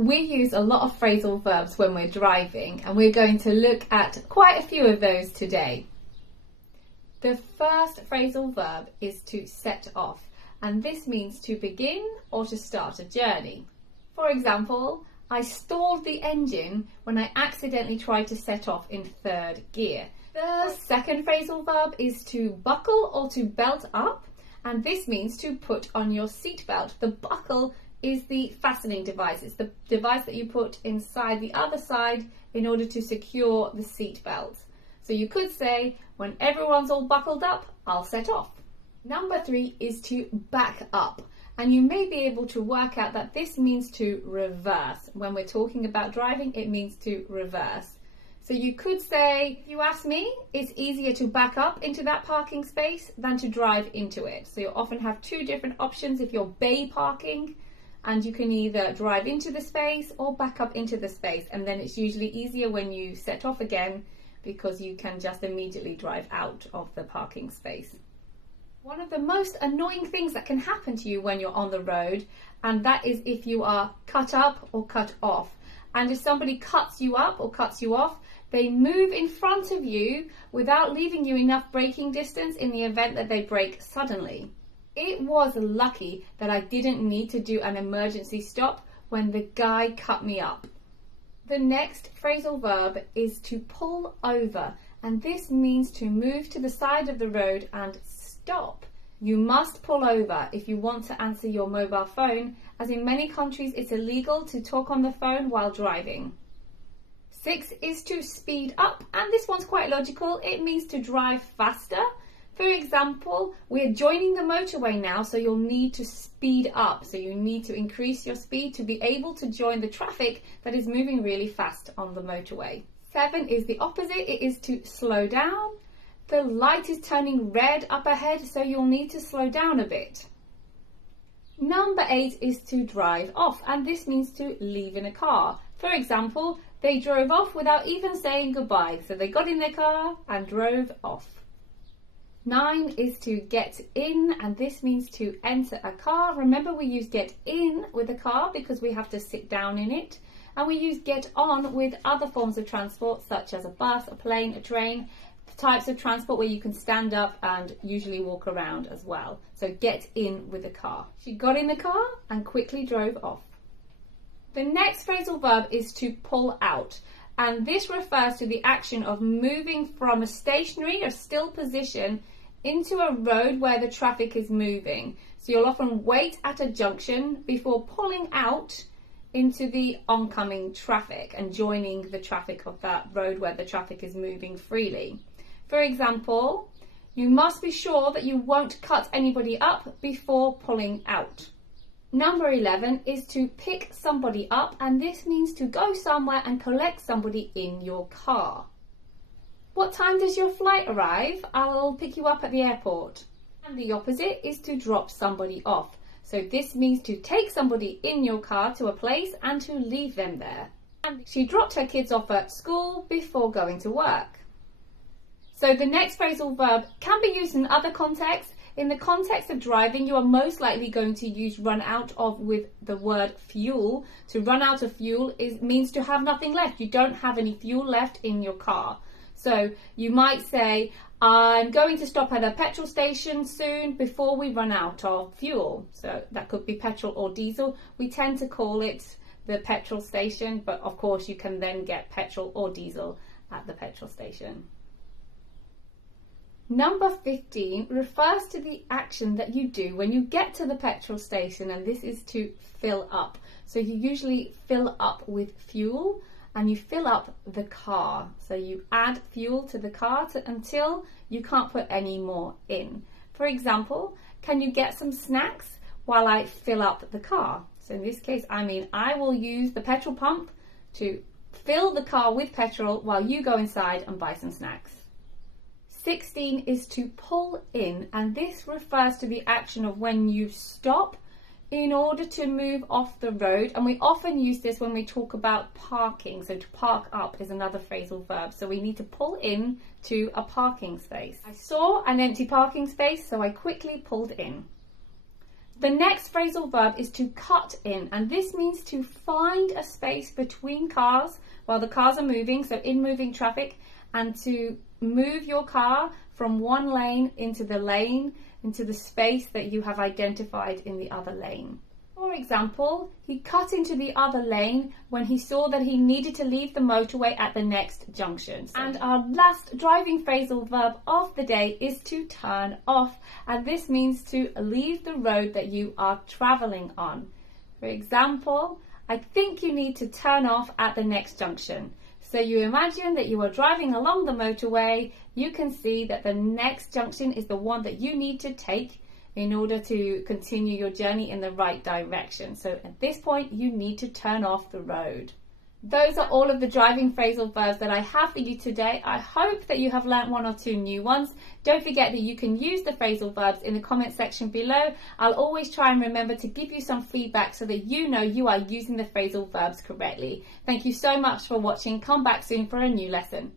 We use a lot of phrasal verbs when we're driving, and we're going to look at quite a few of those today. The first phrasal verb is to set off, and this means to begin or to start a journey. For example, I stalled the engine when I accidentally tried to set off in third gear. The second phrasal verb is to buckle or to belt up, and this means to put on your seatbelt. The buckle is the fastening device. It's the device that you put inside the other side in order to secure the seatbelt. So you could say, when everyone's all buckled up, I'll set off. Number 3 is to back up. And you may be able to work out that this means to reverse. When we're talking about driving, it means to reverse. So you could say, if you ask me, it's easier to back up into that parking space than to drive into it. So you'll often have two different options if you're bay parking, and you can either drive into the space or back up into the space. And then it's usually easier when you set off again because you can just immediately drive out of the parking space. One of the most annoying things that can happen to you when you're on the road, and that is if you are cut up or cut off. And if somebody cuts you up or cuts you off, they move in front of you without leaving you enough braking distance in the event that they brake suddenly. It was lucky that I didn't need to do an emergency stop when the guy cut me up. The next phrasal verb is to pull over, and this means to move to the side of the road and stop. You must pull over if you want to answer your mobile phone, as in many countries it's illegal to talk on the phone while driving. 6 is to speed up, and this one's quite logical. It means to drive faster. For example, we're joining the motorway now, so you'll need to speed up. So you need to increase your speed to be able to join the traffic that is moving really fast on the motorway. 7 is the opposite. It is to slow down. The light is turning red up ahead, so you'll need to slow down a bit. Number 8 is to drive off, and this means to leave in a car. For example, they drove off without even saying goodbye, so they got in their car and drove off. 9 is to get in, and this means to enter a car. Remember, we use get in with a car because we have to sit down in it, and we use get on with other forms of transport such as a bus, a plane, a train, types of transport where you can stand up and usually walk around as well. So get in with a car. She got in the car and quickly drove off. The next phrasal verb is to pull out, and this refers to the action of moving from a stationary or still position into a road where the traffic is moving. So you'll often wait at a junction before pulling out into the oncoming traffic and joining the traffic of that road where the traffic is moving freely. For example, you must be sure that you won't cut anybody up before pulling out. Number 11 is to pick somebody up, and this means to go somewhere and collect somebody in your car. What time does your flight arrive? I'll pick you up at the airport. And the opposite is to drop somebody off. So this means to take somebody in your car to a place and to leave them there. And she dropped her kids off at school before going to work. So the next phrasal verb can be used in other contexts. In the context of driving, you are most likely going to use run out of with the word fuel. To run out of fuel means to have nothing left. You don't have any fuel left in your car. So you might say, I'm going to stop at a petrol station soon before we run out of fuel. So that could be petrol or diesel. We tend to call it the petrol station, but of course you can then get petrol or diesel at the petrol station. Number 15 refers to the action that you do when you get to the petrol station, and this is to fill up. So you usually fill up with fuel and you fill up the car. So you add fuel to the car until you can't put any more in. For example, can you get some snacks while I fill up the car? So in this case, I will use the petrol pump to fill the car with petrol while you go inside and buy some snacks. 16 is to pull in, and this refers to the action of when you stop in order to move off the road, and we often use this when we talk about parking. So to park up is another phrasal verb. So we need to pull in to a parking space. I saw an empty parking space, so I quickly pulled in. The next phrasal verb is to cut in, and this means to find a space between cars while the cars are moving, so in moving traffic, and to move your car from one lane into the space that you have identified in the other lane. For example, he cut into the other lane when he saw that he needed to leave the motorway at the next junction. And our last driving phrasal verb of the day is to turn off, and this means to leave the road that you are traveling on. For example, I think you need to turn off at the next junction. So you imagine that you are driving along the motorway, you can see that the next junction is the one that you need to take in order to continue your journey in the right direction. So at this point, you need to turn off the road. Those are all of the driving phrasal verbs that I have for you today. I hope that you have learnt one or two new ones. Don't forget that you can use the phrasal verbs in the comment section below. I'll always try and remember to give you some feedback so that you know you are using the phrasal verbs correctly. Thank you so much for watching. Come back soon for a new lesson.